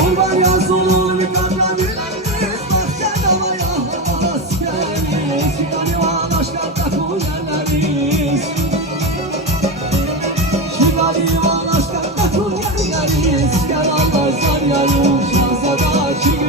Kurban yaz olur bir kadranlarımız, bahçede havaya askerimiz, gariban aşklarda kuyerleriz. Gariban aşklarda kuyerleriz, gel Allah zar yarım şahzada kim